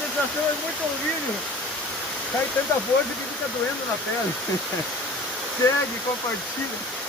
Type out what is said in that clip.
sensação é muito horrível. Cai tanta força que fica doendo na pele. Segue, compartilha.